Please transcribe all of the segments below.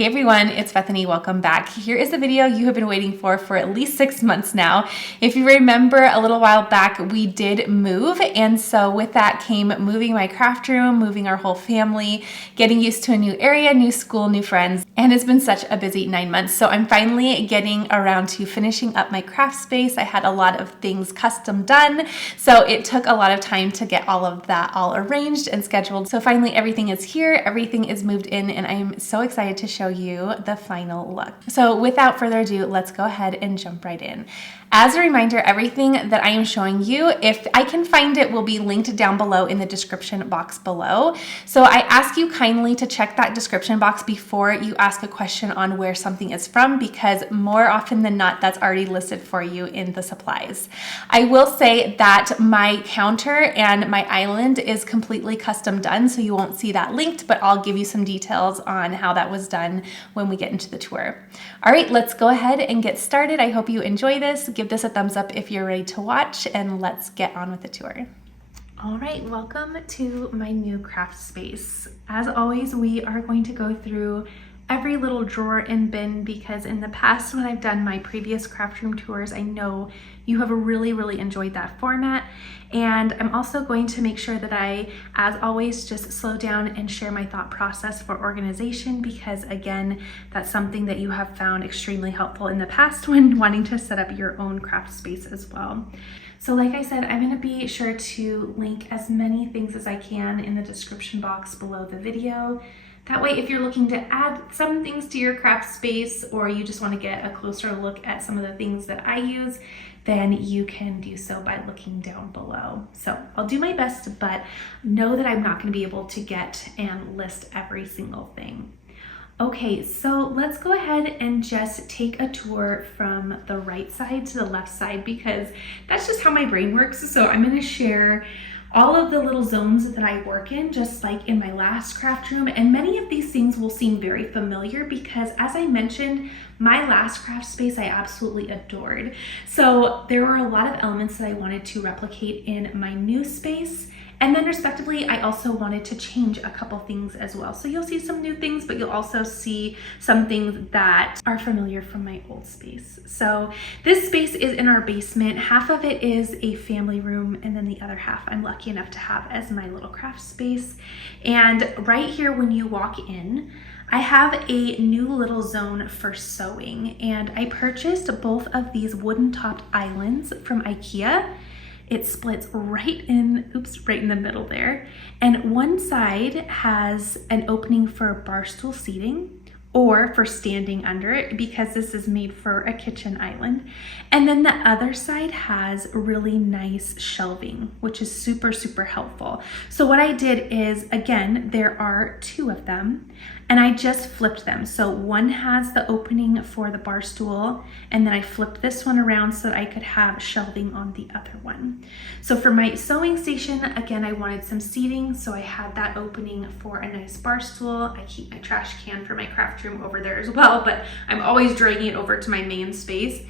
Hey everyone, it's Bethany. Welcome back. Here is the video you have been waiting for at least 6 months now. If you remember, a little while back we did move, and so with that came moving my craft room, moving our whole family, getting used to a new area, new school, new friends, and it's been such a busy 9 months. So I'm finally getting around to finishing up my craft space. I had a lot of things custom done, so it took a lot of time to get all of that all arranged and scheduled. So finally everything is here, everything is moved in, and I'm so excited to show you the final look. So without further ado, let's go ahead and jump right in. As a reminder, everything that I am showing you, if I can find it, will be linked down below in the description box below. So I ask you kindly to check that description box before you ask a question on where something is from, because more often than not, that's already listed for you in the supplies. I will say that my counter and my island is completely custom done, so you won't see that linked, but I'll give you some details on how that was done when we get into the tour. All right, let's go ahead and get started. I hope you enjoy this. Give this a thumbs up if you're ready to watch, and let's get on with the tour. All right, welcome to my new craft space. As always, we are going to go through every little drawer and bin, because in the past when I've done my previous craft room tours, I know you have really enjoyed that format. And I'm also going to make sure that I, as always, just slow down and share my thought process for organization, because again, that's something that you have found extremely helpful in the past when wanting to set up your own craft space as well. So like I said, I'm going to be sure to link as many things as I can in the description box below the video. That way, if you're looking to add some things to your craft space, or you just want to get a closer look at some of the things that I use, then you can do so by looking down below. So I'll do my best, but know that I'm not going to be able to get and list every single thing. Okay, so let's go ahead and just take a tour from the right side to the left side, because that's just how my brain works. So I'm going to share all of the little zones that I work in, just like in my last craft room. And many of these things will seem very familiar because, as I mentioned, my last craft space I absolutely adored. So there were a lot of elements that I wanted to replicate in my new space. And then respectively, I also wanted to change a couple things as well. So you'll see some new things, but you'll also see some things that are familiar from my old space. So this space is in our basement. Half of it is a family room, and then the other half I'm lucky enough to have as my little craft space. And right here, when you walk in, I have a new little zone for sewing, and I purchased both of these wooden topped islands from IKEA. It splits right in the middle there. And one side has an opening for bar stool seating or for standing under it, because this is made for a kitchen island. And then the other side has really nice shelving, which is super helpful. So what I did is, again, there are two of them, and I just flipped them. So one has the opening for the bar stool, and then I flipped this one around so that I could have shelving on the other one. So for my sewing station, again, I wanted some seating, so I had that opening for a nice bar stool. I keep my trash can for my craft room over there as well, but I'm always dragging it over to my main space.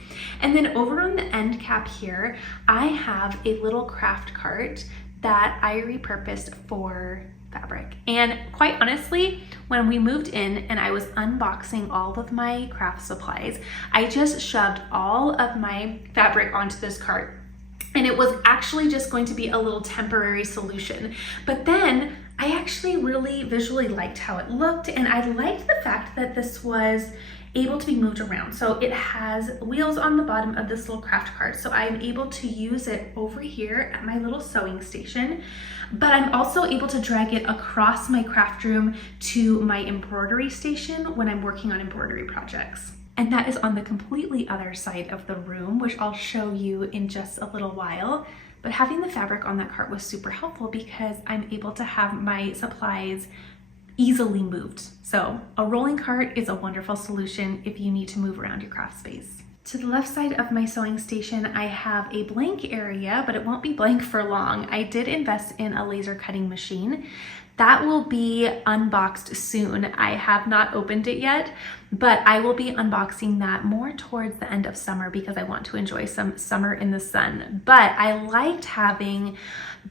And then over on the end cap here, I have a little craft cart that I repurposed for fabric. And quite honestly, when we moved in and I was unboxing all of my craft supplies, I just shoved all of my fabric onto this cart. And it was actually just going to be a little temporary solution. But then I actually really visually liked how it looked, and I liked the fact that this was able to be moved around. So it has wheels on the bottom of this little craft cart, so I'm able to use it over here at my little sewing station, but I'm also able to drag it across my craft room to my embroidery station when I'm working on embroidery projects. And that is on the completely other side of the room, which I'll show you in just a little while. But having the fabric on that cart was super helpful because I'm able to have my supplies easily moved. So a rolling cart is a wonderful solution if you need to move around your craft space. To the left side of my sewing station, I have a blank area, but it won't be blank for long. I did invest in a laser cutting machine. That will be unboxed soon. I have not opened it yet, but I will be unboxing that more towards the end of summer because I want to enjoy some summer in the sun. But I liked having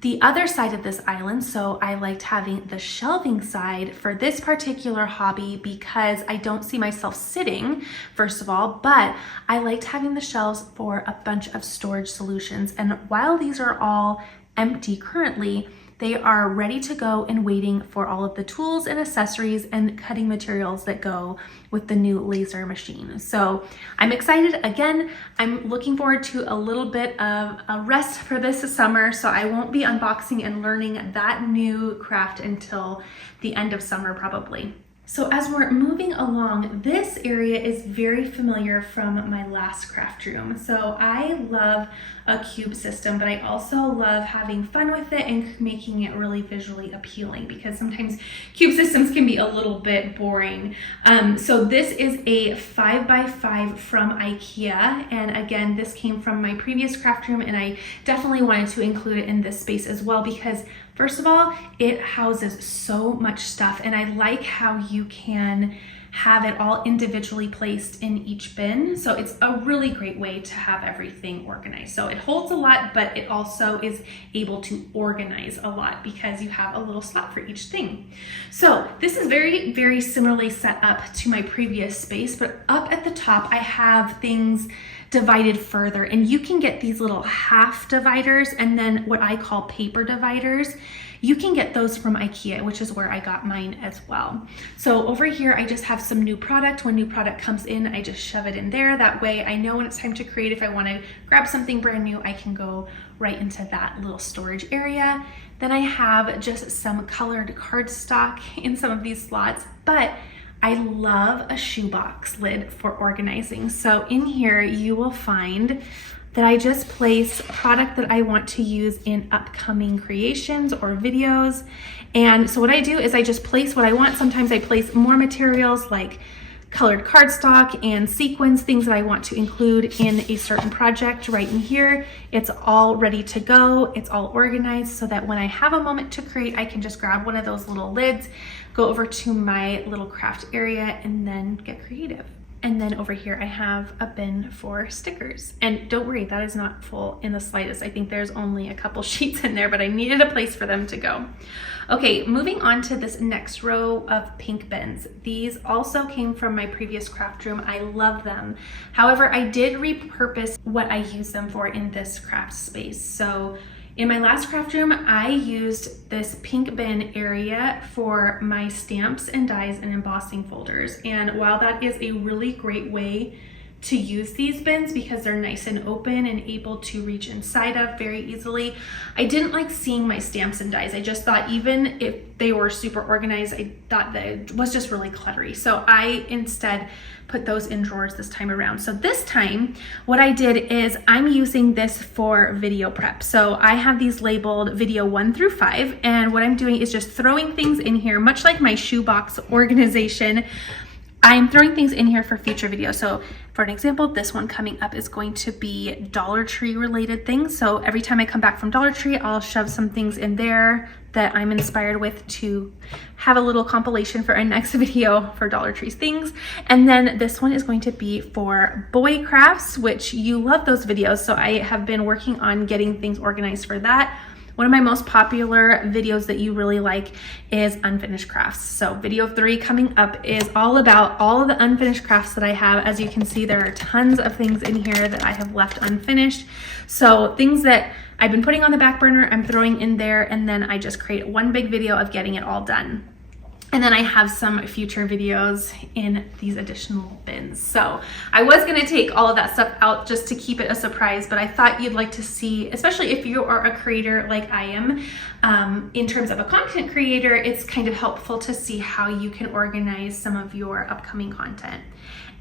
the other side of this island. So I liked having the shelving side for this particular hobby because I don't see myself sitting, first of all, but I liked having the shelves for a bunch of storage solutions. And while these are all empty currently, they are ready to go and waiting for all of the tools and accessories and cutting materials that go with the new laser machine. So I'm excited. Again, I'm looking forward to a little bit of a rest for this summer, so I won't be unboxing and learning that new craft until the end of summer probably. So as we're moving along, this area is very familiar from my last craft room. So I love a cube system, but I also love having fun with it and making it really visually appealing, because sometimes cube systems can be a little bit boring. So this is a 5x5 from IKEA. And again, this came from my previous craft room, and I definitely wanted to include it in this space as well, because first of all, it houses so much stuff, and I like how you can have it all individually placed in each bin. So it's a really great way to have everything organized. So it holds a lot, but it also is able to organize a lot because you have a little slot for each thing. So this is very, very similarly set up to my previous space, but up at the top, I have things divided further, and you can get these little half dividers and then what I call paper dividers. You can get those from IKEA, which is where I got mine as well. So over here, I just have some new product. When new product comes in, I just shove it in there. That way I know when it's time to create, if I want to grab something brand new, I can go right into that little storage area. Then I have just some colored cardstock in some of these slots, but I love a shoebox lid for organizing. So in here, you will find that I just place product that I want to use in upcoming creations or videos. And so what I do is I just place what I want. Sometimes I place more materials like colored cardstock and sequins, things that I want to include in a certain project right in here. It's all ready to go. It's all organized so that when I have a moment to create, I can just grab one of those little lids, go over to my little craft area, and then get creative. And then over here, I have a bin for stickers. And don't worry, that is not full in the slightest. I think there's only a couple sheets in there, but I needed a place for them to go. Okay, moving on to this next row of pink bins. These also came from my previous craft room. I love them. However, I did repurpose what I use them for in this craft space. So in my last craft room, I used this pink bin area for my stamps and dies and embossing folders. And while that is a really great way to use these bins because they're nice and open and able to reach inside of very easily, I didn't like seeing my stamps and dies. I just thought even if they were super organized, I thought that it was just really cluttery. So I instead put those in drawers this time around. So this time, what I did is I'm using this for video prep. So I have these labeled video 1 through 5, and what I'm doing is just throwing things in here, much like my shoebox organization. I'm throwing things in here for future videos. So for an example, this one coming up is going to be Dollar Tree related things. So every time I come back from Dollar Tree, I'll shove some things in there that I'm inspired with to have a little compilation for our next video for Dollar Tree's things. And then this one is going to be for boy crafts, which you love those videos. So I have been working on getting things organized for that. One of my most popular videos that you really like is unfinished crafts. So video 3 coming up is all about all of the unfinished crafts that I have. As you can see, there are tons of things in here that I have left unfinished. So things that I've been putting on the back burner, I'm throwing in there, and then I just create one big video of getting it all done. And then I have some future videos in these additional bins. So I was gonna take all of that stuff out just to keep it a surprise, but I thought you'd like to see, especially if you are a creator like I am, in terms of a content creator, it's kind of helpful to see how you can organize some of your upcoming content.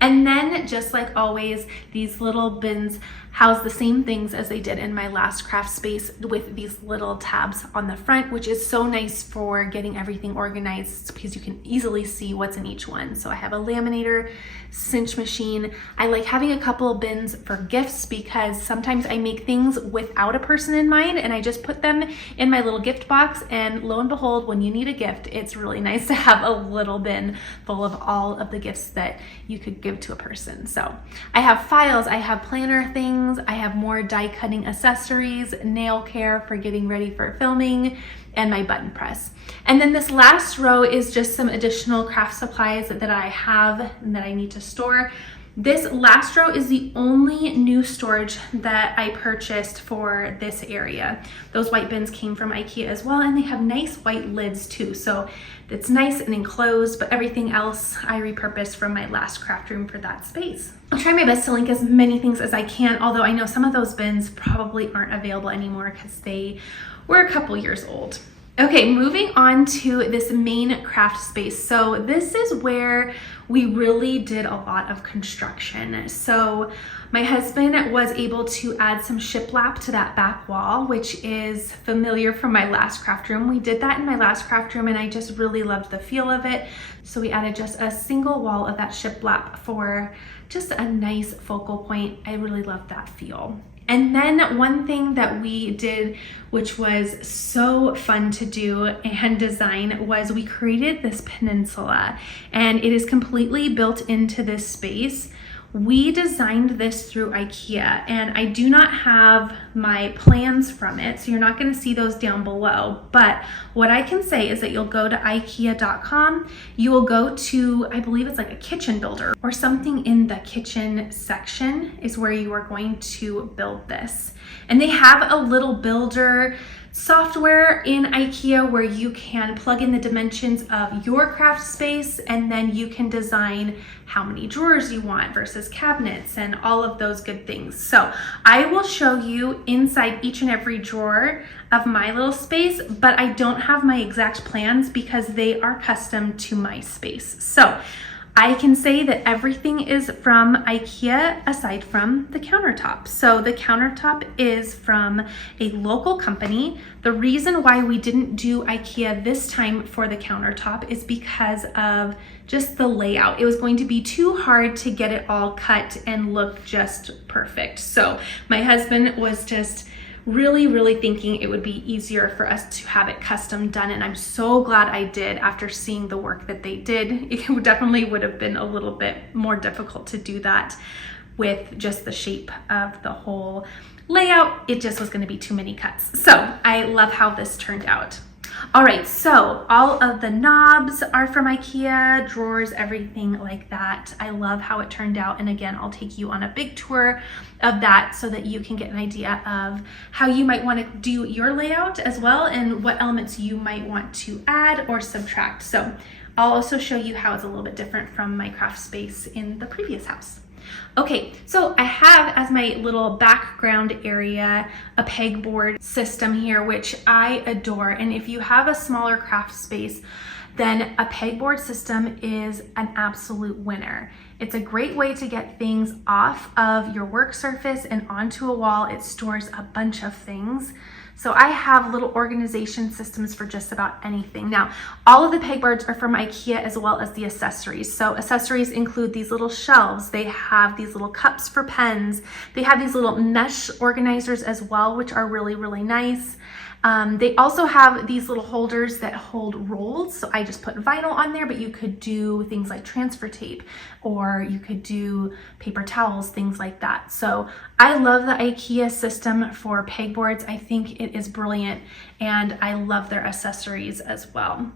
And then, just like always, these little bins house the same things as they did in my last craft space with these little tabs on the front, which is so nice for getting everything organized because you can easily see what's in each one. So I have a laminator, cinch machine. I like having a couple of bins for gifts because sometimes I make things without a person in mind and I just put them in my little gift box, and lo and behold, when you need a gift, it's really nice to have a little bin full of all of the gifts that you could give to a person. So I have files, I have planner things, things. I have more die cutting accessories, nail care for getting ready for filming, and my button press. And then this last row is just some additional craft supplies that I have and that I need to store. This last row is the only new storage that I purchased for this area. Those white bins came from IKEA as well, and they have nice white lids too. So it's nice and enclosed, but everything else I repurposed from my last craft room for that space. I'll try my best to link as many things as I can, although I know some of those bins probably aren't available anymore because they were a couple years old. Okay, moving on to this main craft space. So this is where we really did a lot of construction. So my husband was able to add some shiplap to that back wall, which is familiar from my last craft room. We did that in my last craft room and I just really loved the feel of it. So we added just a single wall of that shiplap for just a nice focal point. I really loved that feel. And then one thing that we did, which was so fun to do and design, was we created this peninsula, and it is completely built into this space. We designed this through IKEA, and I do not have my plans from it, so you're not going to see those down below. But what I can say is that you'll go to ikea.com, you will go to, I believe it's like a kitchen builder or something in the kitchen section is where you are going to build this. And they have a little builder software in IKEA where you can plug in the dimensions of your craft space, and then you can design how many drawers you want versus cabinets and all of those good things. So I will show you inside each and every drawer of my little space, but I don't have my exact plans because they are custom to my space. So I can say that everything is from IKEA aside from the countertop. So the countertop is from a local company. The reason why we didn't do IKEA this time for the countertop is because of just the layout. It was going to be too hard to get it all cut and look just perfect. So my husband was just really thinking it would be easier for us to have it custom done, and I'm so glad I did after seeing the work that they did. It definitely would have been a little bit more difficult to do that with just the shape of the whole layout. It just was going to be too many cuts. So I love how this turned out. All right, so all of the knobs are from IKEA, drawers, everything like that. I love how it turned out. And again, I'll take you on a big tour of that so that you can get an idea of how you might want to do your layout as well and what elements you might want to add or subtract. So I'll also show you how it's a little bit different from my craft space in the previous house. Okay, so I have as my little background area a pegboard system here, which I adore. And if you have a smaller craft space, then a pegboard system is an absolute winner. It's a great way to get things off of your work surface and onto a wall. It stores a bunch of things. So I have little organization systems for just about anything. Now, all of the pegboards are from IKEA as well as the accessories. So accessories include these little shelves. They have these little cups for pens. They have these little mesh organizers as well, which are really nice. They also have these little holders that hold rolls. So I just put vinyl on there, but you could do things like transfer tape, or you could do paper towels, things like that. So I love the IKEA system for pegboards. I think it is brilliant, and I love their accessories as well.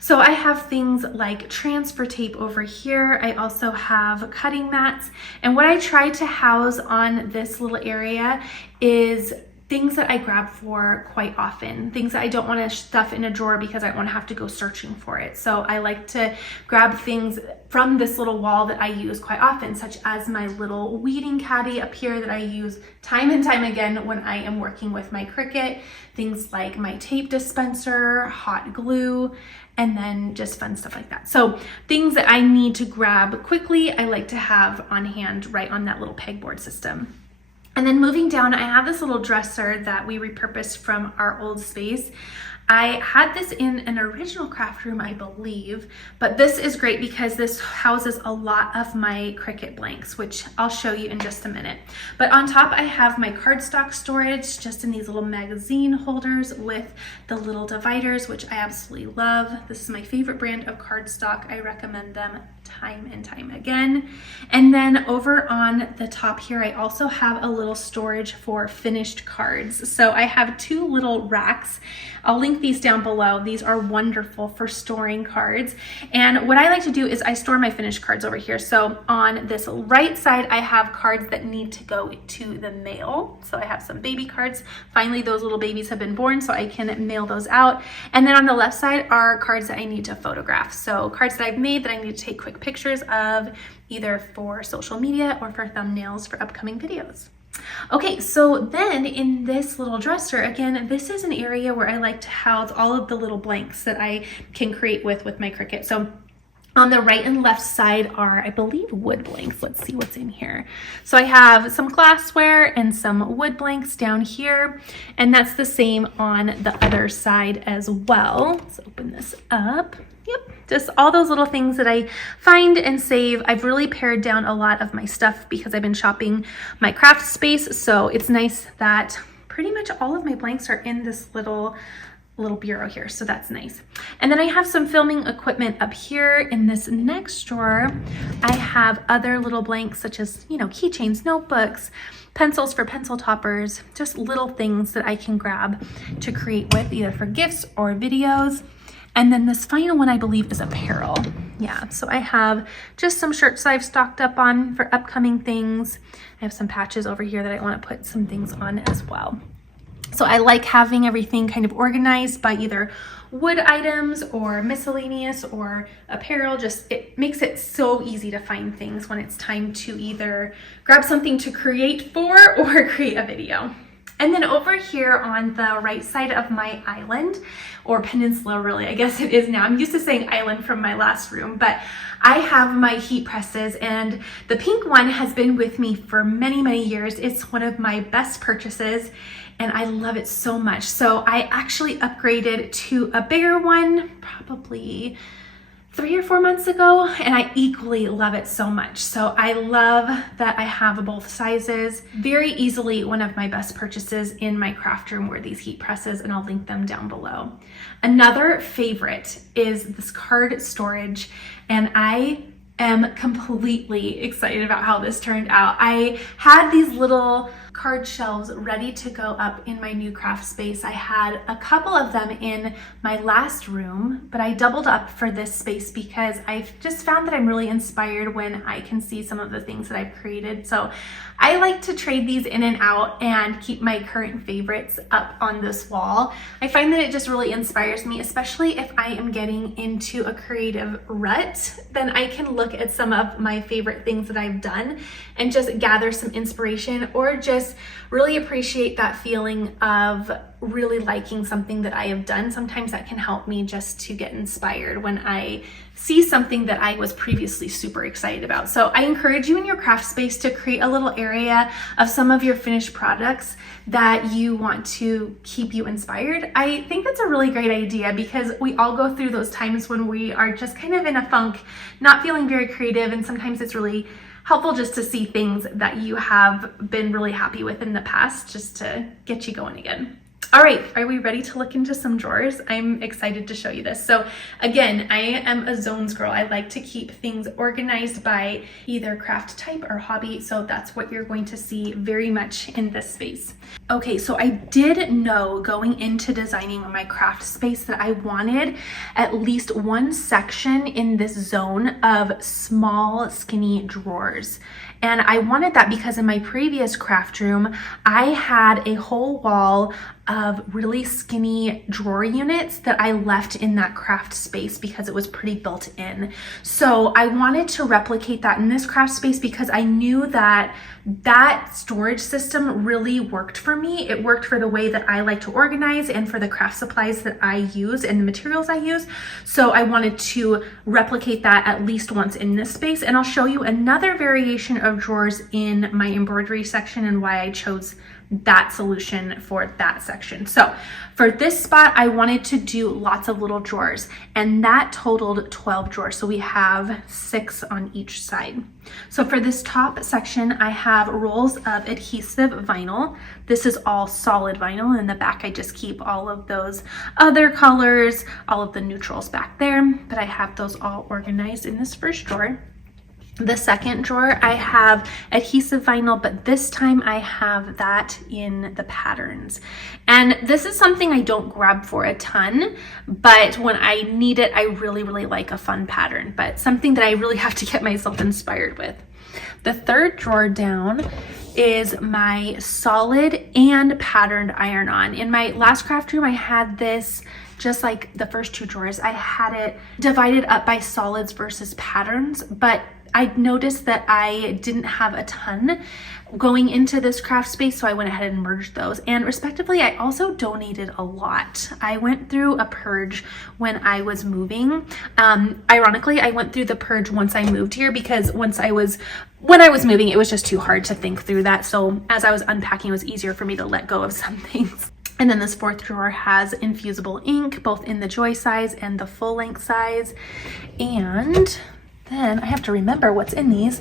So I have things like transfer tape over here. I also have cutting mats, and what I try to house on this little area is things that I grab for quite often, things that I don't want to stuff in a drawer because I don't want to have to go searching for it. So I like to grab things from this little wall that I use quite often, such as my little weeding caddy up here that I use time and time again when I am working with my Cricut, things like my tape dispenser, hot glue, and then just fun stuff like that. So things that I need to grab quickly, I like to have on hand right on that little pegboard system. And then moving down, I have this little dresser that we repurposed from our old space. I had this in an original craft room, I believe, but this is great because this houses a lot of my Cricut blanks, which I'll show you in just a minute. But on top, I have my cardstock storage just in these little magazine holders with the little dividers, which I absolutely love. This is my favorite brand of cardstock. I recommend them time and time again. And then over on the top here, I also have a little storage for finished cards. So I have two little racks. I'll link these down below. These are wonderful for storing cards. And what I like to do is I store my finished cards over here. So on this right side, I have cards that need to go to the mail. So I have some baby cards. Finally, those little babies have been born, so I can mail those out. And then on the left side are cards that I need to photograph. So cards that I've made that I need to take quick pictures of, either for social media or for thumbnails for upcoming videos. Okay, so then in this little dresser, again, this is an area where I like to house all of the little blanks that I can create with my Cricut. So on the right and left side are, I believe, wood blanks. Let's see what's in here. So I have some glassware and some wood blanks down here, and that's the same on the other side as well. Let's open this up. Yep, just all those little things that I find and save. I've really pared down a lot of my stuff because I've been shopping my craft space. So it's nice that pretty much all of my blanks are in this little bureau here. So that's nice. And then I have some filming equipment up here. In this next drawer, I have other little blanks such as, you know, keychains, notebooks, pencils for pencil toppers, just little things that I can grab to create with, either for gifts or videos. And then this final one, I believe, is apparel. Yeah, so I have just some shirts that I've stocked up on for upcoming things. I have some patches over here that I want to put some things on as well. So I like having everything kind of organized by either wood items or miscellaneous or apparel. Just, it makes it so easy to find things when it's time to either grab something to create for or create a video. And then over here on the right side of my island, or peninsula really, I guess it is now. I'm used to saying island from my last room, but I have my heat presses, and the pink one has been with me for many, many years. It's one of my best purchases, and I love it so much. So I actually upgraded to a bigger one, probably 3 or 4 months ago, and I equally love it so much. So I love that I have both sizes. Very easily one of my best purchases in my craft room were these heat presses, and I'll link them down below. Another favorite is this card storage, and I am completely excited about how this turned out. I had these little card shelves ready to go up in my new craft space. I had a couple of them in my last room, but I doubled up for this space because I've just found that I'm really inspired when I can see some of the things that I've created. So I like to trade these in and out and keep my current favorites up on this wall. I find that it just really inspires me, especially if I am getting into a creative rut. Then I can look at some of my favorite things that I've done and just gather some inspiration, or just really appreciate that feeling of really liking something that I have done. Sometimes that can help me just to get inspired when I see something that I was previously super excited about. So I encourage you in your craft space to create a little area of some of your finished products that you want to keep you inspired. I think that's a really great idea because we all go through those times when we are just kind of in a funk, not feeling very creative, and sometimes it's really helpful just to see things that you have been really happy with in the past just to get you going again. All right, are we ready to look into some drawers? I'm excited to show you this. So again, I am a zones girl. I like to keep things organized by either craft type or hobby. So that's what you're going to see very much in this space. Okay, so I did know going into designing my craft space that I wanted at least one section in this zone of small, skinny drawers. And I wanted that because in my previous craft room, I had a whole wall of really skinny drawer units that I left in that craft space because it was pretty built in. So I wanted to replicate that in this craft space because I knew that that storage system really worked for me. It worked for the way that I like to organize and for the craft supplies that I use and the materials I use. So I wanted to replicate that at least once in this space. And I'll show you another variation of drawers in my embroidery section and why I chose that solution for that section. So for this spot, I wanted to do lots of little drawers, and that totaled 12 drawers. So we have 6 on each side. So for this top section, I have rolls of adhesive vinyl. This is all solid vinyl, and in the back I just keep all of those other colors, all of the neutrals back there, but I have those all organized in this first drawer. The second drawer, I have adhesive vinyl, but this time I have that in the patterns. And this is something I don't grab for a ton, but when I need it, I really, really like a fun pattern, but something that I really have to get myself inspired with. The third drawer down is my solid and patterned iron-on. In my last craft room, I had this, just like the first 2 drawers, I had it divided up by solids versus patterns, but I noticed that I didn't have a ton going into this craft space, so I went ahead and merged those. And respectively, I also donated a lot. I went through a purge when I was moving. Ironically, I went through the purge once I moved here, because when I was moving, it was just too hard to think through that. So as I was unpacking, it was easier for me to let go of some things. And then this fourth drawer has infusible ink, both in the Joy size and the full length size. And then I have to remember what's in these.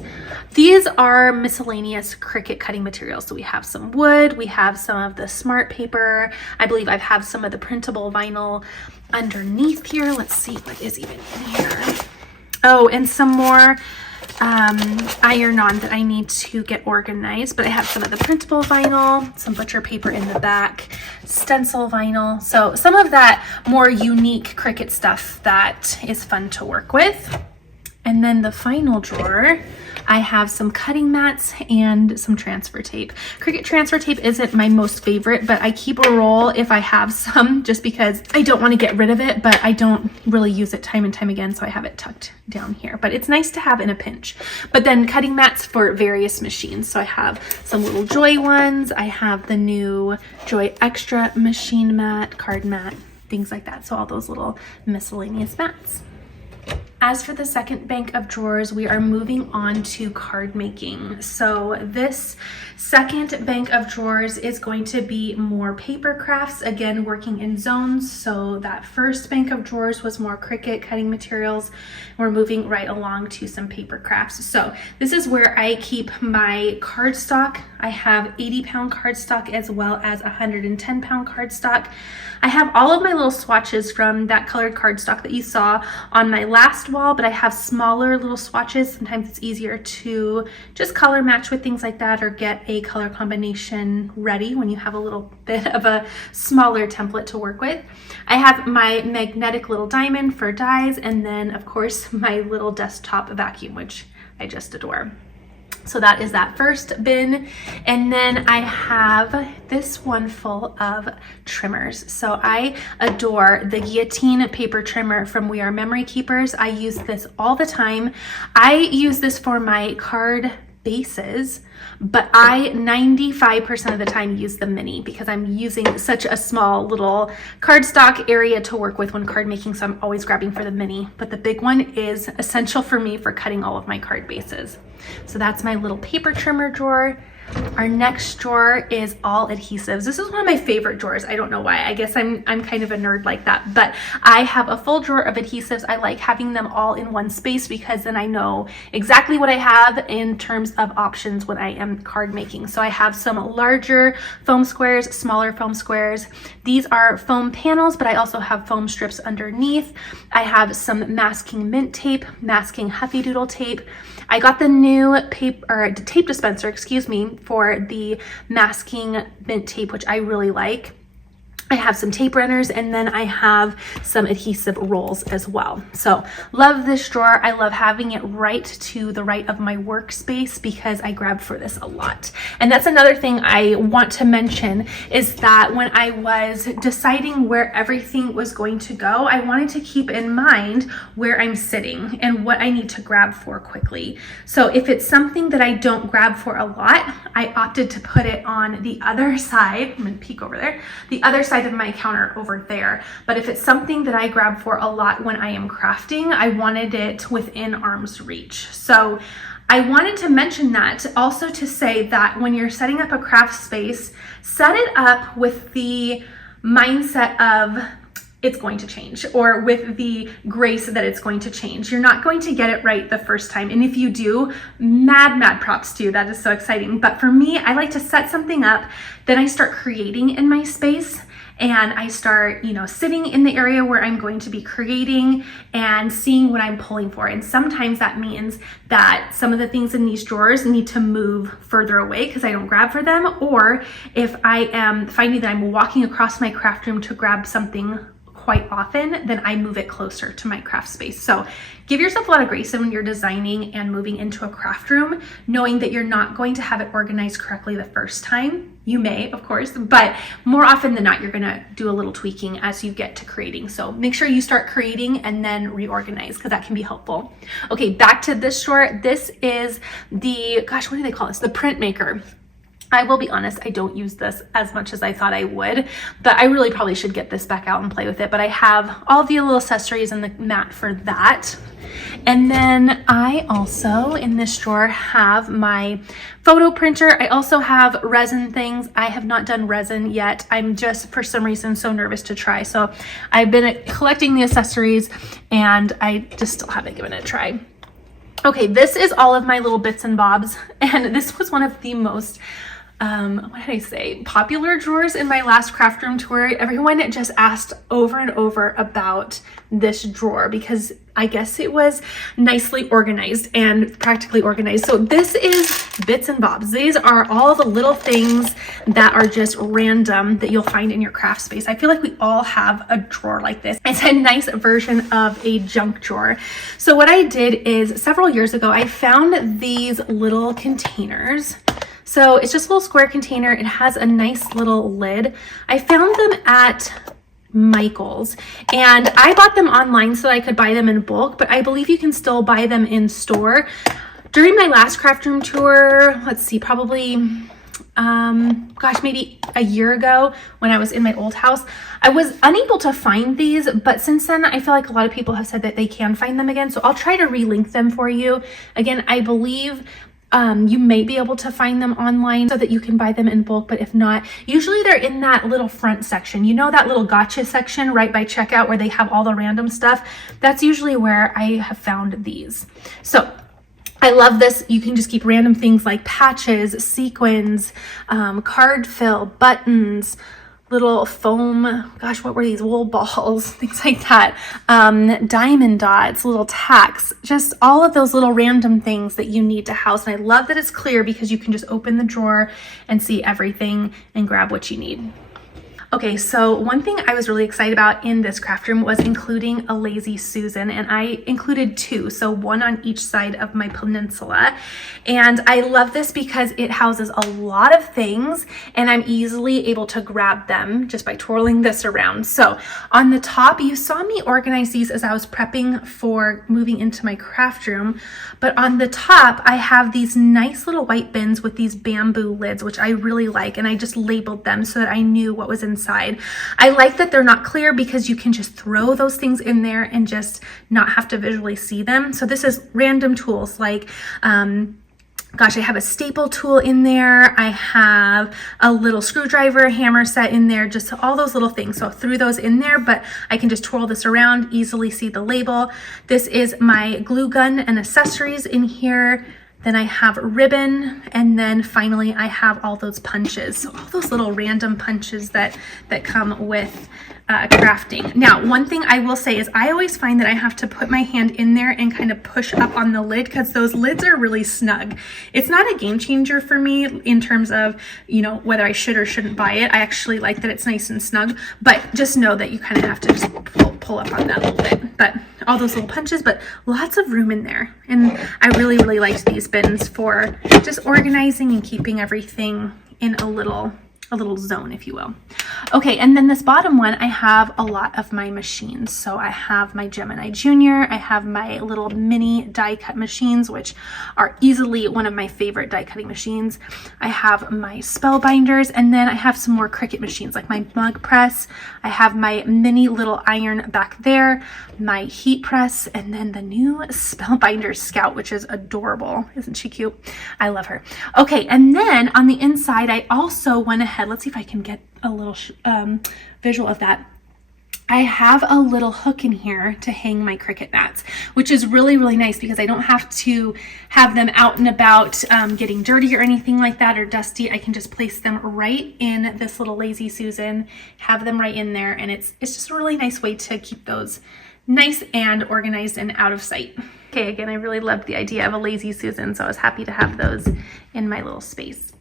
These are miscellaneous Cricut cutting materials. So we have some wood, we have some of the smart paper. I believe I have some of the printable vinyl underneath here. Let's see what is even in here. Oh, and some more iron-on that I need to get organized, but I have some of the printable vinyl, some butcher paper in the back, stencil vinyl. So some of that more unique Cricut stuff that is fun to work with. And then the final drawer, I have some cutting mats and some transfer tape. Cricut transfer tape isn't my most favorite, but I keep a roll if I have some, just because I don't want to get rid of it, but I don't really use it time and time again, so I have it tucked down here. But it's nice to have in a pinch. But then cutting mats for various machines. So I have some little Joy ones. I have the new Joy Extra machine mat, card mat, things like that. So all those little miscellaneous mats. As for the second bank of drawers, we are moving on to card making. So this second bank of drawers is going to be more paper crafts, again working in zones. So that first bank of drawers was more Cricut cutting materials. We're moving right along to some paper crafts. So this is where I keep my cardstock. I have 80-pound cardstock as well as 110-pound cardstock. I have all of my little swatches from that colored cardstock that you saw on my last wall, but I have smaller little swatches. Sometimes it's easier to just color match with things like that, or get a color combination ready when you have a little bit of a smaller template to work with. I have my magnetic little diamond for dies, and then of course my little desktop vacuum, which I just adore. So that is that first bin. And then I have this one full of trimmers. So I adore the guillotine paper trimmer from We Are Memory Keepers. I use this all the time. I use this for my card bases, but I 95% of the time use the mini, because I'm using such a small little cardstock area to work with when card making, so I'm always grabbing for the mini. But the big one is essential for me for cutting all of my card bases. So that's my little paper trimmer drawer. Our next drawer is all adhesives. This is one of my favorite drawers. I don't know why. I guess I'm kind of a nerd like that, but I have a full drawer of adhesives. I like having them all in one space, because then I know exactly what I have in terms of options when I am card making. So I have some larger foam squares, smaller foam squares. These are foam panels, but I also have foam strips underneath. I have some masking mint tape, masking Huffy Doodle tape. I got the new tape dispenser, excuse me, for the masking mint tape, which I really like. I have some tape runners, and then I have some adhesive rolls as well. So love this drawer. I love having it right to the right of my workspace, because I grab for this a lot. And that's another thing I want to mention, is that when I was deciding where everything was going to go, I wanted to keep in mind where I'm sitting and what I need to grab for quickly. So if it's something that I don't grab for a lot, I opted to put it on the other side. I'm gonna peek over there. The other side of my counter over there. But if it's something that I grab for a lot when I am crafting, I wanted it within arm's reach. So I wanted to mention that also to say that when you're setting up a craft space, set it up with the mindset of it's going to change, or with the grace that it's going to change. You're not going to get it right the first time. And if you do, mad props to you. That is so exciting. But for me, I like to set something up, then I start creating in my space. And I start, sitting in the area where I'm going to be creating and seeing what I'm pulling for. And sometimes that means that some of the things in these drawers need to move further away because I don't grab for them. Or if I am finding that I'm walking across my craft room to grab something quite often, then I move it closer to my craft space. So give yourself a lot of grace when you're designing and moving into a craft room, knowing that you're not going to have it organized correctly the first time. You may, of course, but more often than not, you're gonna do a little tweaking as you get to creating. So make sure you start creating and then reorganize, because that can be helpful. Okay, back to this drawer. This is the, what do they call this? The print maker. I will be honest, I don't use this as much as I thought I would, but I really probably should get this back out and play with it. But I have all the little accessories and the mat for that. And then I also, in this drawer, have my photo printer. I also have resin things. I have not done resin yet. I'm just, for some reason, so nervous to try. So I've been collecting the accessories and I just still haven't given it a try. Okay, this is all of my little bits and bobs. And this was one of the most popular drawers in my last craft room tour. Everyone just asked over and over about this drawer because I guess it was nicely organized and practically organized. So this is bits and bobs. These are all the little things that are just random that you'll find in your craft space. I feel like we all have a drawer like this. It's a nice version of a junk drawer. So what I did is several years ago, I found these little containers. So it's just a little square container. It has a nice little lid. I found them at Michael's and I bought them online so that I could buy them in bulk, but I believe you can still buy them in store. During my last craft room tour, let's see, probably, maybe a year ago when I was in my old house, I was unable to find these, but since then I feel like a lot of people have said that they can find them again. So I'll try to relink them for you. Again, I believe you may be able to find them online so that you can buy them in bulk, but if not, usually they're in that little front section. You know, that little gotcha section right by checkout where they have all the random stuff? That's usually where I have found these. So I love this. You can just keep random things like patches, sequins, card fill, buttons, little foam, what were these, wool balls, things like that, diamond dots, little tacks, just all of those little random things that you need to house. And I love that it's clear because you can just open the drawer and see everything and grab what you need. Okay, so one thing I was really excited about in this craft room was including a Lazy Susan, and I included two, so one on each side of my peninsula. And I love this because it houses a lot of things and I'm easily able to grab them just by twirling this around. So on the top, you saw me organize these as I was prepping for moving into my craft room, but on the top, I have these nice little white bins with these bamboo lids, which I really like, and I just labeled them so that I knew what was inside. I like that they're not clear because you can just throw those things in there and just not have to visually see them. So this is random tools like, I have a staple tool in there. I have a little screwdriver, hammer set in there, just all those little things. So I threw those in there, but I can just twirl this around, easily see the label. This is my glue gun and accessories in here. Then I have ribbon, and then finally I have all those punches. So all those little random punches that come with crafting. Now, one thing I will say is I always find that I have to put my hand in there and kind of push up on the lid because those lids are really snug. It's not a game changer for me in terms of, whether I should or shouldn't buy it. I actually like that it's nice and snug, but just know that you kind of have to just pull up on that a little bit. But all those little punches, but lots of room in there. And I really, really liked these bins for just organizing and keeping everything in a little a little zone, if you will. Okay, and then this bottom one, I have a lot of my machines. So I have my Gemini Junior, I have my little mini die cut machines, which are easily one of my favorite die cutting machines. I have my spellbinders, and then I have some more Cricut machines like my mug press. I have my mini little iron back there, my heat press, and then the new Spellbinder Scout, which is adorable. Isn't she cute? I love her. Okay, and then on the inside, I also went ahead, let's see if I can get a little visual of that. I have a little hook in here to hang my Cricut mats, which is really, really nice because I don't have to have them out and about getting dirty or anything like that or dusty. I can just place them right in this little Lazy Susan, have them right in there, and it's just a really nice way to keep those nice and organized and out of sight. Okay, again, I really loved the idea of a Lazy Susan, so I was happy to have those in my little space.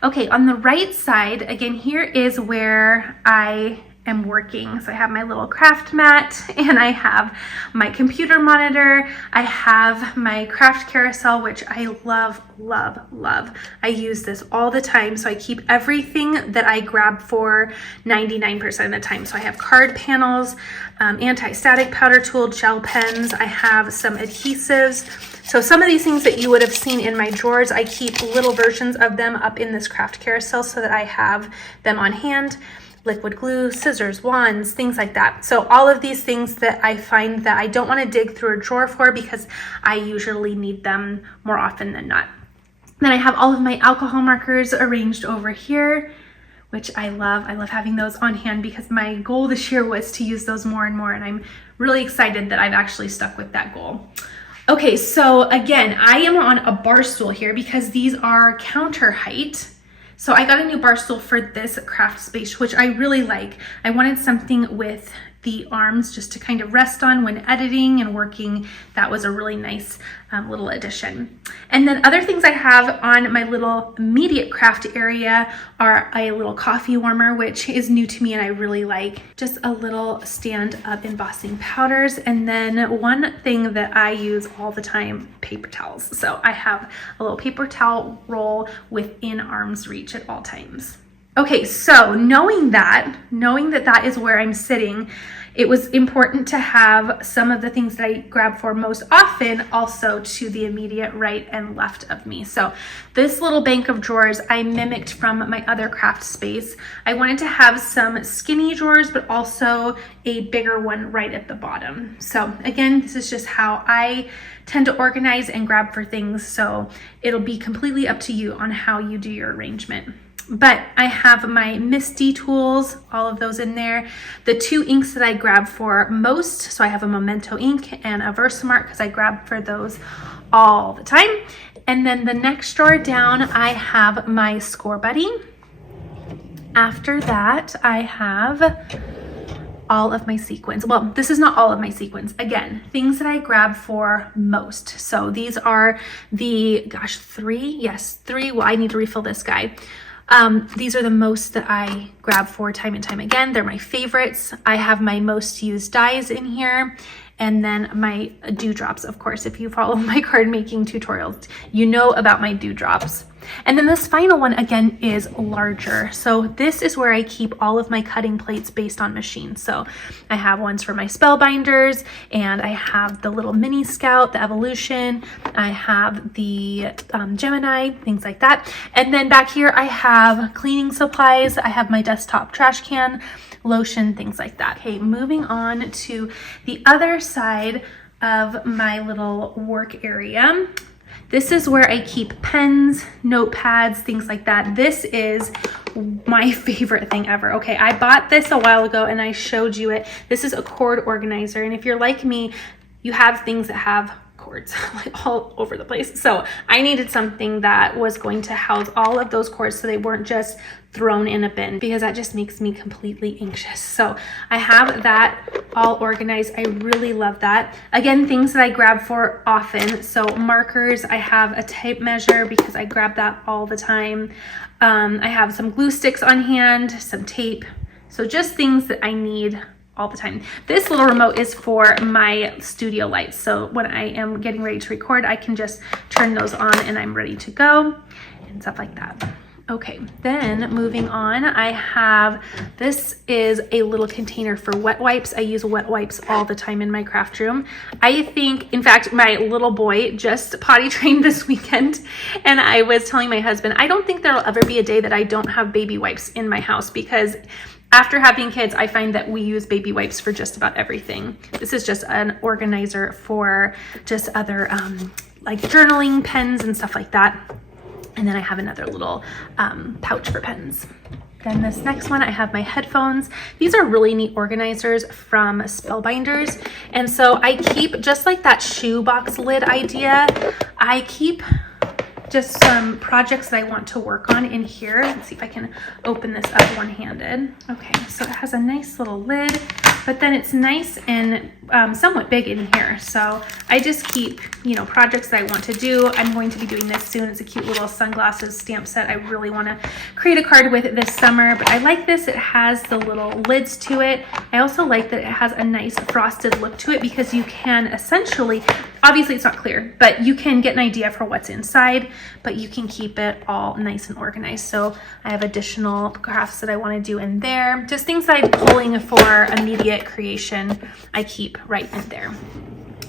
Okay, on the right side, again, here is where I am working. So I have my little craft mat, and I have my computer monitor. I have my craft carousel, which I love, love, love. I use this all the time. So I keep everything that I grab for 99% of the time. So I have card panels, anti-static powder tool, gel pens. I have some adhesives. So some of these things that you would have seen in my drawers, I keep little versions of them up in this craft carousel so that I have them on hand. Liquid glue, scissors, wands, things like that. So all of these things that I find that I don't want to dig through a drawer for because I usually need them more often than not. Then I have all of my alcohol markers arranged over here, which I love. I love having those on hand because my goal this year was to use those more and more, and I'm really excited that I've actually stuck with that goal. Okay, so again, I am on a bar stool here because these are counter height. So I got a new bar stool for this craft space, which I really like. I wanted something with the arms just to kind of rest on when editing and working. That was a really nice little addition. And then other things I have on my little immediate craft area are a little coffee warmer, which is new to me and I really like. Just a little stand up embossing powders. And then one thing that I use all the time, paper towels. So I have a little paper towel roll within arm's reach at all times. Okay, so knowing that that is where I'm sitting, it was important to have some of the things that I grab for most often also to the immediate right and left of me. So this little bank of drawers I mimicked from my other craft space. I wanted to have some skinny drawers, but also a bigger one right at the bottom. So again, this is just how I tend to organize and grab for things. So it'll be completely up to you on how you do your arrangement. But I have my Misty tools, all of those in there. The two inks that I grab for most, so I have a Memento ink and a Versamark because I grab for those all the time. And then the next drawer down, I have my Score Buddy. After that, I have all of my sequins. Well, this is not all of my sequins. Again, things that I grab for most. So these are the, three. Well, I need to refill this guy. These are the most that I grab for time and time again. They're my favorites. I have my most used dies in here. And then my dewdrops, of course. If you follow my card making tutorials, you know about my dewdrops. And then this final one, again, is larger. So this is where I keep all of my cutting plates based on machines. So I have ones for my spellbinders, and I have the little mini Scout, the Evolution. I have the Gemini, things like that. And then back here, I have cleaning supplies. I have my desktop trash can, lotion, things like that. Okay, moving on to the other side of my little work area. This is where I keep pens, notepads, things like that. This is my favorite thing ever. Okay, I bought this a while ago and I showed you it. This is a cord organizer. And if you're like me, you have things that have cords like all over the place. So I needed something that was going to house all of those cords so they weren't just thrown in a bin, because that just makes me completely anxious. So I have that all organized. I really love that. Again, things that I grab for often. So markers, I have a tape measure because I grab that all the time. I have some glue sticks on hand, some tape. So just things that I need all the time. This little remote is for my studio lights. So when I am getting ready to record, I can just turn those on and I'm ready to go and stuff like that. Okay, then moving on, I have, this is a little container for wet wipes. I use wet wipes all the time in my craft room. I think, in fact, my little boy just potty trained this weekend, and I was telling my husband, I don't think there'll ever be a day that I don't have baby wipes in my house, because after having kids, I find that we use baby wipes for just about everything. This is just an organizer for just other like journaling pens and stuff like that. And then I have another little pouch for pens. Then this next one, I have my headphones. These are really neat organizers from Spellbinders. And so I keep, just like that shoebox lid idea, I keep just some projects that I want to work on in here. Let's see if I can open this up one-handed. Okay, so it has a nice little lid, but then it's nice and somewhat big in here. So I just keep, you know, projects that I want to do. I'm going to be doing this soon. It's a cute little sunglasses stamp set I really want to create a card with this summer, but I like this. It has the little lids to it. I also like that it has a nice frosted look to it, because you can essentially, obviously it's not clear, but you can get an idea for what's inside, but you can keep it all nice and organized. So I have additional crafts that I want to do in there. Just things that I'm pulling for immediate creation, I keep right in there.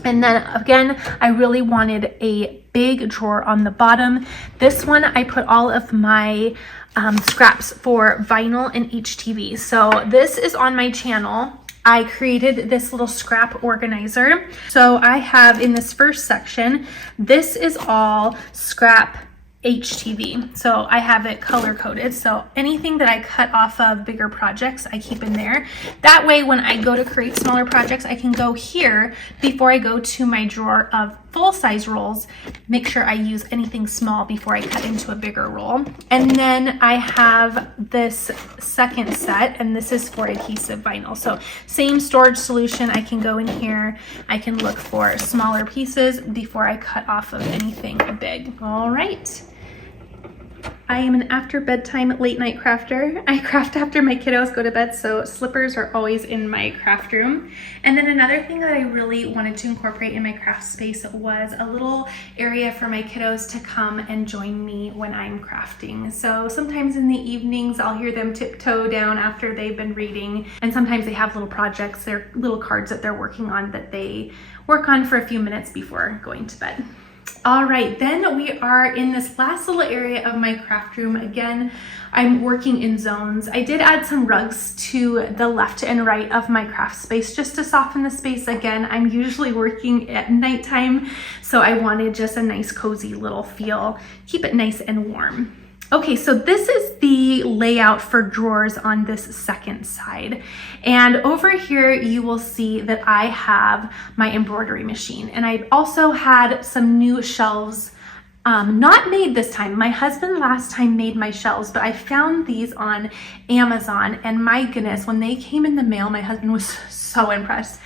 And then again, I really wanted a big drawer on the bottom. This one, I put all of my scraps for vinyl and HTV. So this is on my channel. I created this little scrap organizer. So I have in this first section, this is all scrap HTV. So I have it color coded. So anything that I cut off of bigger projects, I keep in there. That way, when I go to create smaller projects, I can go here before I go to my drawer of full size rolls, make sure I use anything small before I cut into a bigger roll. And then I have this second set, and this is for adhesive vinyl. So same storage solution, I can go in here, I can look for smaller pieces before I cut off of anything big. All right. I am an after bedtime late night crafter. I craft after my kiddos go to bed, so slippers are always in my craft room. And then another thing that I really wanted to incorporate in my craft space was a little area for my kiddos to come and join me when I'm crafting. So sometimes in the evenings, I'll hear them tiptoe down after they've been reading. And sometimes they have little projects, they're little cards that they're working on that they work on for a few minutes before going to bed. All right, then we are in this last little area of my craft room. Again, I'm working in zones. I did add some rugs to the left and right of my craft space just to soften the space. Again, I'm usually working at nighttime, so I wanted just a nice cozy little feel, keep it nice and warm. Okay, so this is the layout for drawers on this second side. And over here, you will see that I have my embroidery machine. And I also had some new shelves, not made this time. My husband last time made my shelves, but I found these on Amazon. And my goodness, when they came in the mail, my husband was so impressed.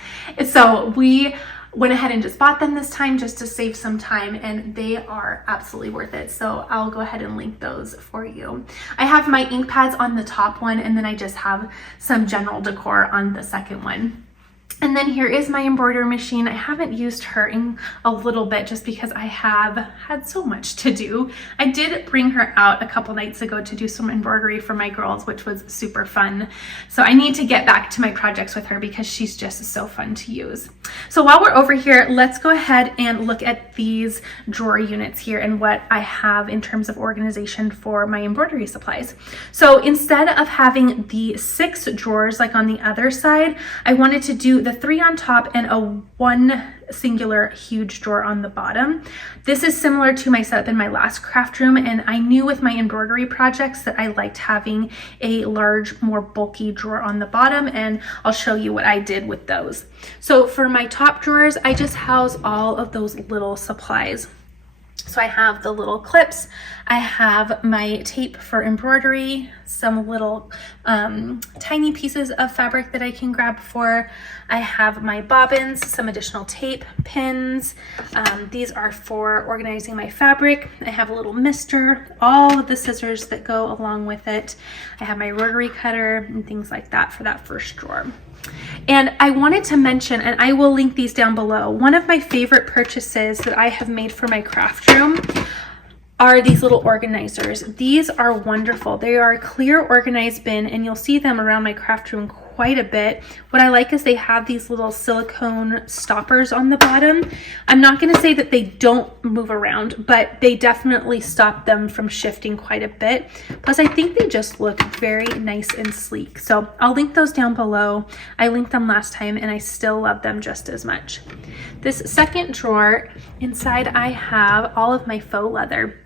So we went ahead and just bought them this time just to save some time, and they are absolutely worth it. So I'll go ahead and link those for you. I have my ink pads on the top one, and then I just have some general decor on the second one. And then here is my embroidery machine. I haven't used her in a little bit just because I have had so much to do. I did bring her out a couple nights ago to do some embroidery for my girls, which was super fun. So I need to get back to my projects with her because she's just so fun to use. So while we're over here, let's go ahead and look at these drawer units here and what I have in terms of organization for my embroidery supplies. So instead of having the 6 drawers like on the other side, I wanted to do the 3 on top and a 1 singular huge drawer on the bottom. This is similar to my setup in my last craft room, and I knew with my embroidery projects that I liked having a large, more bulky drawer on the bottom, and I'll show you what I did with those. So for my top drawers, I just house all of those little supplies. So I have the little clips, I have my tape for embroidery, some little tiny pieces of fabric that I can grab for. I have my bobbins, some additional tape, pins. These are for organizing my fabric. I have a little mister, all of the scissors that go along with it. I have my rotary cutter and things like that for that first drawer. And I wanted to mention, and I will link these down below, one of my favorite purchases that I have made for my craft room are these little organizers. These are wonderful. They are a clear organized bin, and you'll see them around my craft room quite a bit. What I like is they have these little silicone stoppers on the bottom. I'm not going to say that they don't move around, but they definitely stop them from shifting quite a bit. Plus, I think they just look very nice and sleek. So I'll link those down below. I linked them last time and I still love them just as much. This second drawer, inside I have all of my faux leather.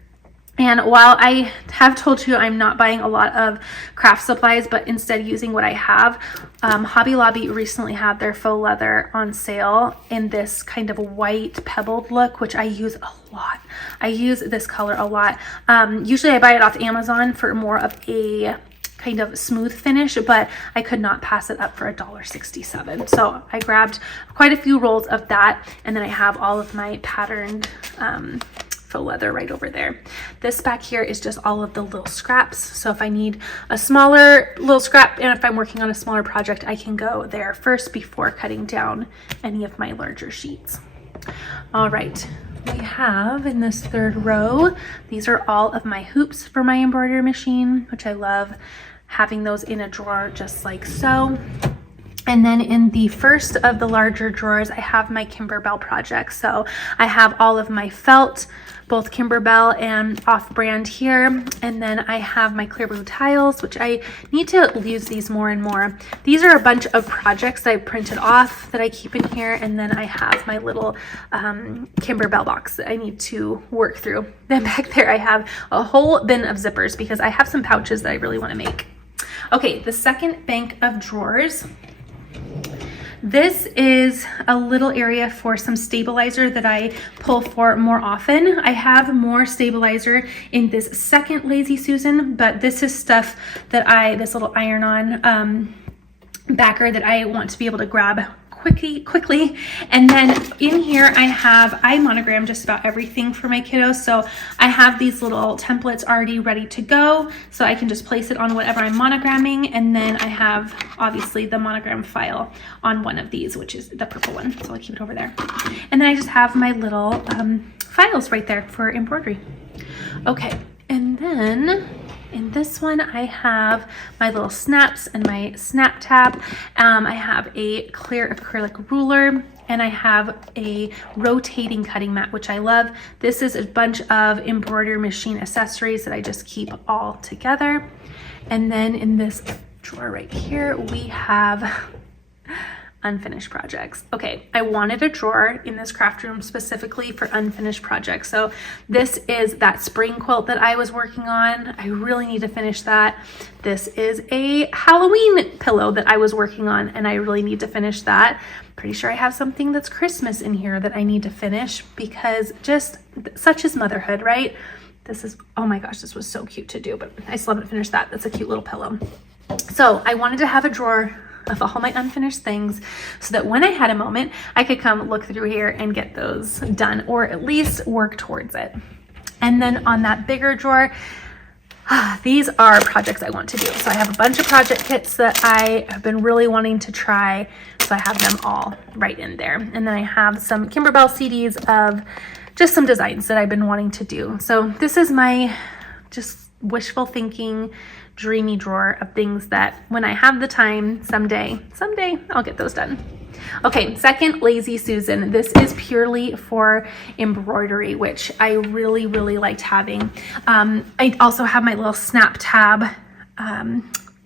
And while I have told you I'm not buying a lot of craft supplies, but instead using what I have, Hobby Lobby recently had their faux leather on sale in this kind of white pebbled look, which I use a lot. I use this color a lot. Usually I buy it off Amazon for more of a kind of smooth finish, but I could not pass it up for $1.67. So I grabbed quite a few rolls of that, and then I have all of my patterned faux leather right over there. This back here is just all of the little scraps. So if I need a smaller little scrap, and if I'm working on a smaller project, I can go there first before cutting down any of my larger sheets. All right, we have in this third row, these are all of my hoops for my embroidery machine, which I love having those in a drawer just like so. And then in the first of the larger drawers, I have my Kimberbell projects. So I have all of my felt, both Kimberbell and off-brand here. And then I have my clear blue tiles, which I need to use these more and more. These are a bunch of projects that I printed off that I keep in here. And then I have my little Kimberbell box that I need to work through. Then back there, I have a whole bin of zippers because I have some pouches that I really want to make. Okay, the second bank of drawers. This is a little area for some stabilizer that I pull for more often. I have more stabilizer in this second Lazy Susan, but this is stuff that this little iron-on backer that I want to be able to grab quickly. And then in here I monogram just about everything for my kiddos. So I have these little templates already ready to go, so I can just place it on whatever I'm monogramming. And then I have obviously the monogram file on one of these, which is the purple one, so I'll keep it over there. And then I just have my little files right there for embroidery. Okay, and then in this one, I have my little snaps and my snap tab. I have a clear acrylic ruler, and I have a rotating cutting mat, which I love. This is a bunch of embroidery machine accessories that I just keep all together. And then in this drawer right here, we have unfinished projects. Okay, I wanted a drawer in this craft room specifically for unfinished projects. So this is that spring quilt that I was working on. I really need to finish that. This is a Halloween pillow that I was working on, and I really need to finish that. Pretty sure I have something that's Christmas in here that I need to finish, because just such is motherhood, right? This is, oh my gosh, this was so cute to do, but I still haven't finished that. That's a cute little pillow. So I wanted to have a drawer of all my unfinished things so that when I had a moment, I could come look through here and get those done, or at least work towards it. And then on that bigger drawer, these are projects I want to do. So I have a bunch of project kits that I have been really wanting to try. So I have them all right in there. And then I have some Kimberbell CDs of just some designs that I've been wanting to do. So this is my just wishful thinking, dreamy drawer of things that when I have the time, someday I'll get those done. Okay, second Lazy Susan. This is purely for embroidery, which I really liked having. I also have my little snap tab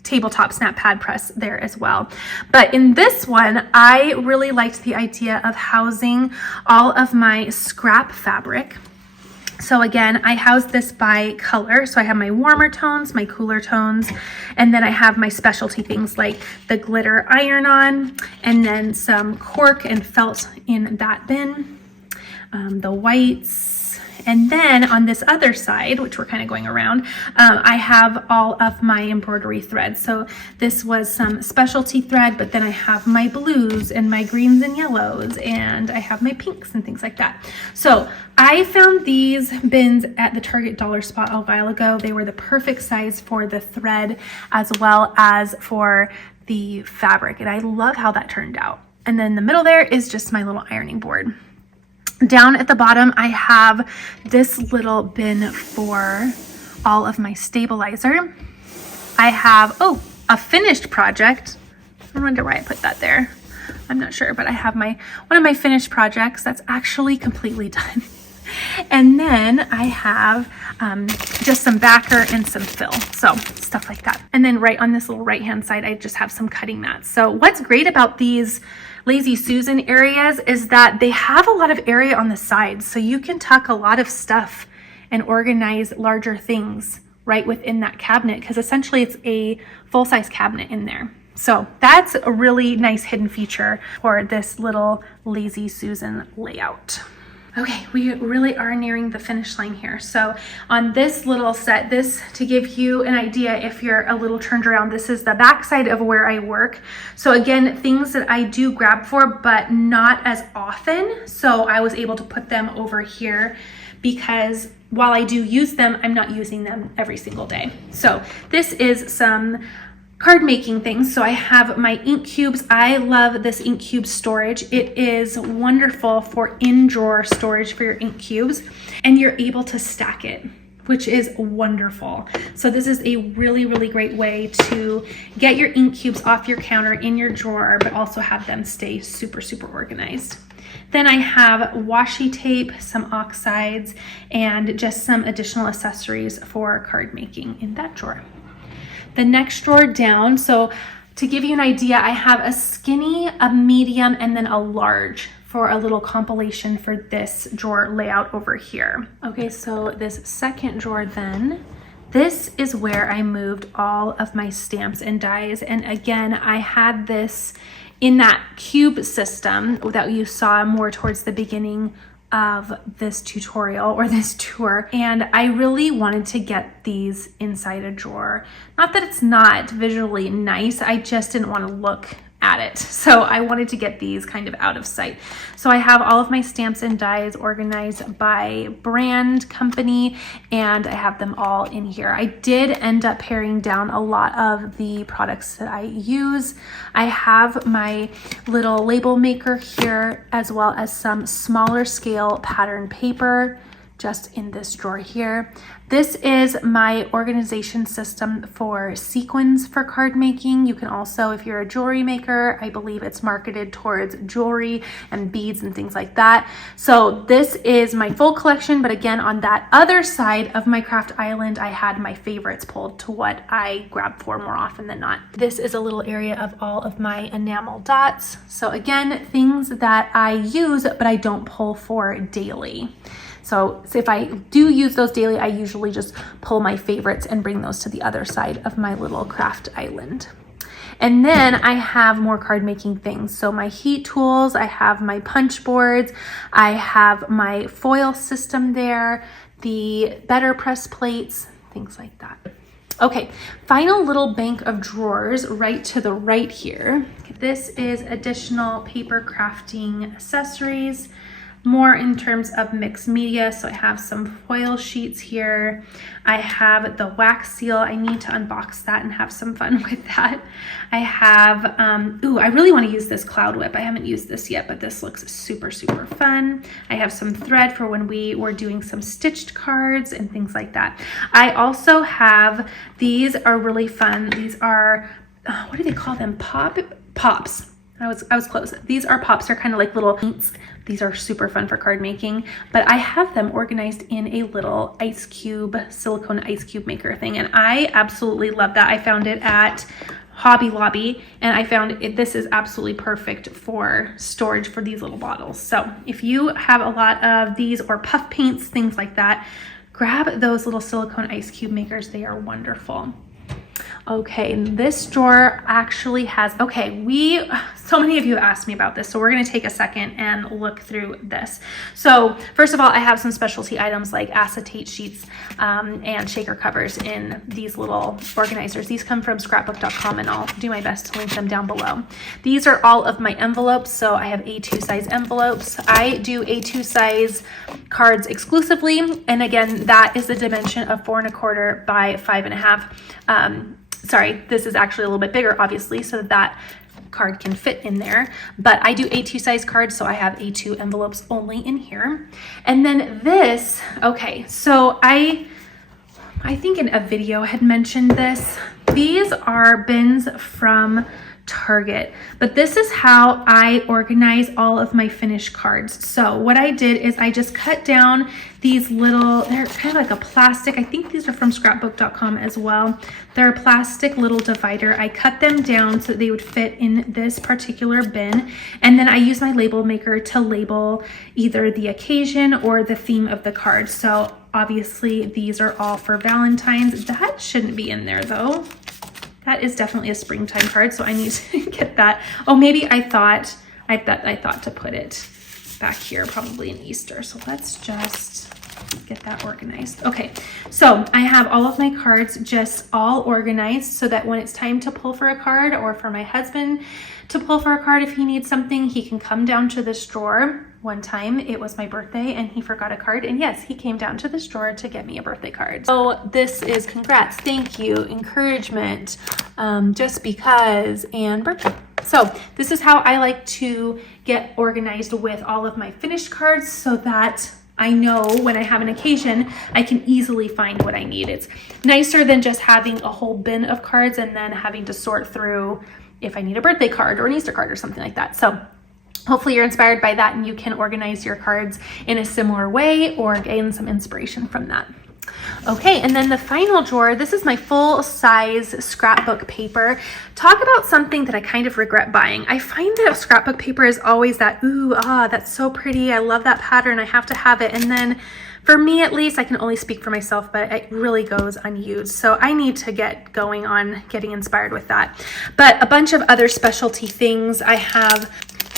tabletop snap pad press there as well. But in this one, I really liked the idea of housing all of my scrap fabric. So again, I house this by color. So I have my warmer tones, my cooler tones, and then I have my specialty things like the glitter iron-on, and then some cork and felt in that bin, the whites. And then on this other side, which we're kind of going around, I have all of my embroidery thread. So this was some specialty thread, but then I have my blues and my greens and yellows, and I have my pinks and things like that. So I found these bins at the Target dollar spot a while ago. They were the perfect size for the thread as well as for the fabric, and I love how that turned out. And then in the middle there is just my little ironing board. Down at the bottom, I have this little bin for all of my stabilizer. I have, oh, a finished project. I wonder why I put that there. I'm not sure, but I have one of my finished projects that's actually completely done. And then I have just some backer and some fill, so stuff like that. And then right on this little right-hand side, I just have some cutting mats. So what's great about these Lazy Susan areas is that they have a lot of area on the sides, so you can tuck a lot of stuff and organize larger things right within that cabinet, because essentially it's a full-size cabinet in there. So that's a really nice hidden feature for this little Lazy Susan layout. Okay, we really are nearing the finish line here. So on this little set, this, to give you an idea, if you're a little turned around, this is the back side of where I work. So again, things that I do grab for, but not as often. So I was able to put them over here because while I do use them, I'm not using them every single day. So this is some card making things. So I have my ink cubes. I love this ink cube storage. It is wonderful for in-drawer storage for your ink cubes, and you're able to stack it, which is wonderful. So this is a really, really great way to get your ink cubes off your counter in your drawer, but also have them stay super, super organized. Then I have washi tape, some oxides, and just some additional accessories for card making in that drawer. The next drawer down, so to give you an idea, I have a skinny, a medium, and then a large for a little compilation for this drawer layout over here. Okay, so this second drawer then, this is where I moved all of my stamps and dies. And again, I had this in that cube system that you saw more towards the beginning of this tutorial or this tour, and I really wanted to get these inside a drawer. Not that it's not visually nice, I just didn't want to look at it. So I wanted to get these kind of out of sight. So I have all of my stamps and dies organized by brand, company, and I have them all in here. I did end up paring down a lot of the products that I use. I have my little label maker here, as well as some smaller scale pattern paper just in this drawer here. This is my organization system for sequins for card making. You can also, if you're a jewelry maker, I believe it's marketed towards jewelry and beads and things like that. So this is my full collection, but again, on that other side of my craft island, I had my favorites pulled to what I grab for more often than not. This is a little area of all of my enamel dots. So again, things that I use, but I don't pull for daily. So if I do use those daily, I usually just pull my favorites and bring those to the other side of my little craft island. And then I have more card making things. So my heat tools, I have my punch boards, I have my foil system there, the better press plates, things like that. Okay, final little bank of drawers right to the right here. This is additional paper crafting accessories, more in terms of mixed media. So I have some foil sheets here. I have the wax seal. I need to unbox that and have some fun with that. I have, I really want to use this cloud whip. I haven't used this yet, but this looks super, super fun. I have some thread for when we were doing some stitched cards and things like that. I also have, these are really fun. These are, what do they call them? Pops. I was close. These are pops. They're kind of like little paints. These are super fun for card making, but I have them organized in a little ice cube, silicone ice cube maker thing, and I absolutely love that. I found it at Hobby Lobby, and I found this is absolutely perfect for storage for these little bottles. So if you have a lot of these or puff paints, things like that, grab those little silicone ice cube makers. They are wonderful. Okay, this drawer actually has, so many of you have asked me about this, so we're gonna take a second and look through this. So first of all, I have some specialty items like acetate sheets and shaker covers in these little organizers. These come from scrapbook.com, and I'll do my best to link them down below. These are all of my envelopes, so I have A2 size envelopes. I do A2 size cards exclusively, and again, that is the dimension of 4 1/4 by 5 1/2. Sorry, this is actually a little bit bigger, obviously, so that card can fit in there, but I do A2 size cards, so I have A2 envelopes only in here. And then this, okay, so I think in a video I had mentioned this. These are bins from Target, but this is how I organize all of my finished cards. So what I did is I just cut down these little, they're kind of like a plastic, I think these are from scrapbook.com as well. They're a plastic little divider. I cut them down so they would fit in this particular bin. And then I use my label maker to label either the occasion or the theme of the card. So obviously these are all for Valentine's. That shouldn't be in there though. That is definitely a springtime card, so I need to get that. Oh, maybe I thought to put it back here, probably in Easter. So let's just get that organized. Okay, so I have all of my cards just all organized so that when it's time to pull for a card, or for my husband to pull for a card if he needs something, he can come down to this drawer. One time it was my birthday and he forgot a card, and yes, he came down to this drawer to get me a birthday card. So this is congrats, thank you, encouragement, just because, and birthday. So this is how I like to get organized with all of my finished cards so that I know when I have an occasion, I can easily find what I need. It's nicer than just having a whole bin of cards and then having to sort through if I need a birthday card or an Easter card or something like that. So hopefully you're inspired by that and you can organize your cards in a similar way or gain some inspiration from that. Okay, and then the final drawer, this is my full-size scrapbook paper. Talk about something that I kind of regret buying. I find that scrapbook paper is always that, ooh, that's so pretty. I love that pattern. I have to have it. And then for me, at least, I can only speak for myself, but it really goes unused. So I need to get going on getting inspired with that. But a bunch of other specialty things I have.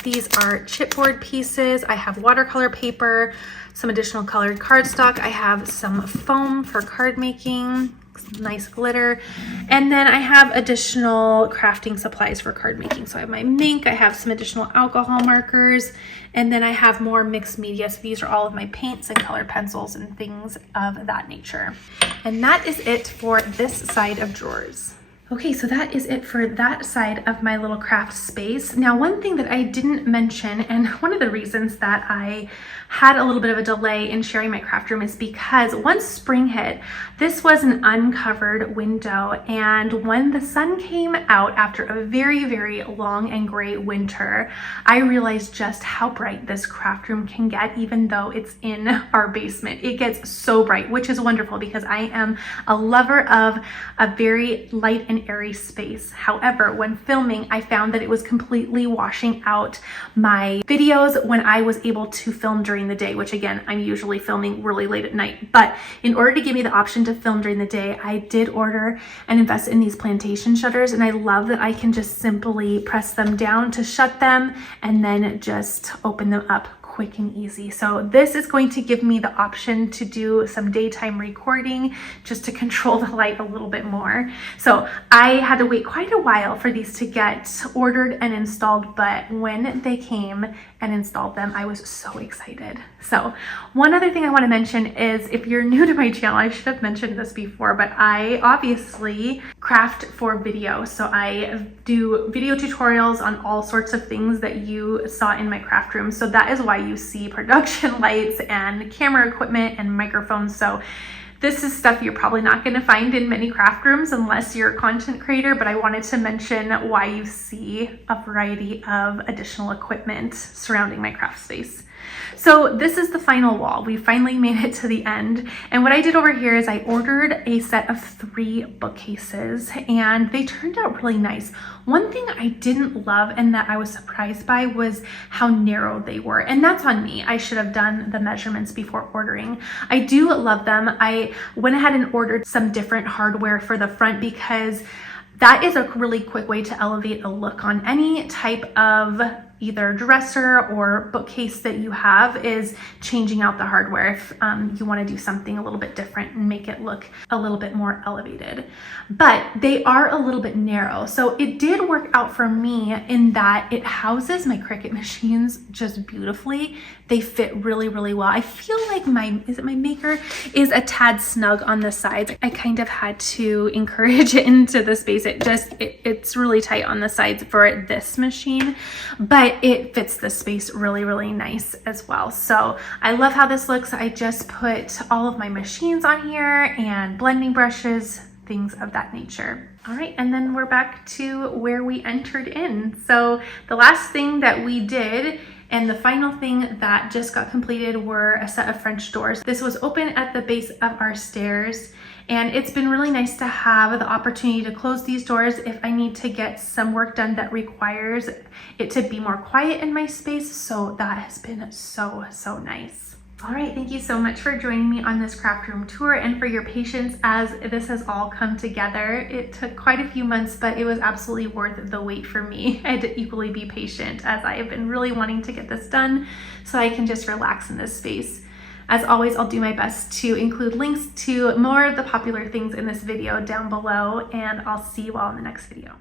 These are chipboard pieces. I have watercolor paper, some additional colored cardstock. I have some foam for card making, some nice glitter. And then I have additional crafting supplies for card making. So I have my ink, I have some additional alcohol markers, and then I have more mixed media. So these are all of my paints and colored pencils and things of that nature. And that is it for this side of drawers. Okay, so that is it for that side of my little craft space. Now, one thing that I didn't mention, and one of the reasons that I had a little bit of a delay in sharing my craft room is because once spring hit, this was an uncovered window, and when the sun came out after a very, very long and gray winter, I realized just how bright this craft room can get even though it's in our basement. It gets so bright, which is wonderful because I am a lover of a very light and airy space. However, when filming, I found that it was completely washing out my videos when I was able to film during the day, which again, I'm usually filming really late at night. But in order to give me the option to film during the day, I did order and invest in these plantation shutters, and I love that I can just simply press them down to shut them and then just open them up quick and easy. So this is going to give me the option to do some daytime recording just to control the light a little bit more. So I had to wait quite a while for these to get ordered and installed, but when they came and installed them, I was so excited. So one other thing I want to mention is, if you're new to my channel, I should have mentioned this before, but I obviously craft for video. So I do video tutorials on all sorts of things that you saw in my craft room. So that is why you see production lights and camera equipment and microphones. So this is stuff you're probably not going to find in many craft rooms unless you're a content creator, but I wanted to mention why you see a variety of additional equipment surrounding my craft space. So this is the final wall. We finally made it to the end. And what I did over here is I ordered a set of 3 bookcases, and they turned out really nice. One thing I didn't love and that I was surprised by was how narrow they were. And that's on me. I should have done the measurements before ordering. I do love them. I went ahead and ordered some different hardware for the front because that is a really quick way to elevate a look on any type of either dresser or bookcase that you have is changing out the hardware if you want to do something a little bit different and make it look a little bit more elevated. But they are a little bit narrow. So it did work out for me in that it houses my Cricut machines just beautifully. They fit really, really well. I feel like my maker is a tad snug on the sides. I kind of had to encourage it into the space. It's really tight on the sides for this machine, but it fits the space really, really nice as well. So I love how this looks. I just put all of my machines on here and blending brushes, things of that nature. All right, and then we're back to where we entered in. So the last thing that we did and the final thing that just got completed were a set of French doors. This was open at the base of our stairs, and it's been really nice to have the opportunity to close these doors if I need to get some work done that requires it to be more quiet in my space. So that has been so, so nice. All right, thank you so much for joining me on this craft room tour and for your patience as this has all come together. It took quite a few months, but it was absolutely worth the wait for me. I had to equally be patient as I have been really wanting to get this done so I can just relax in this space. As always, I'll do my best to include links to more of the popular things in this video down below, and I'll see you all in the next video.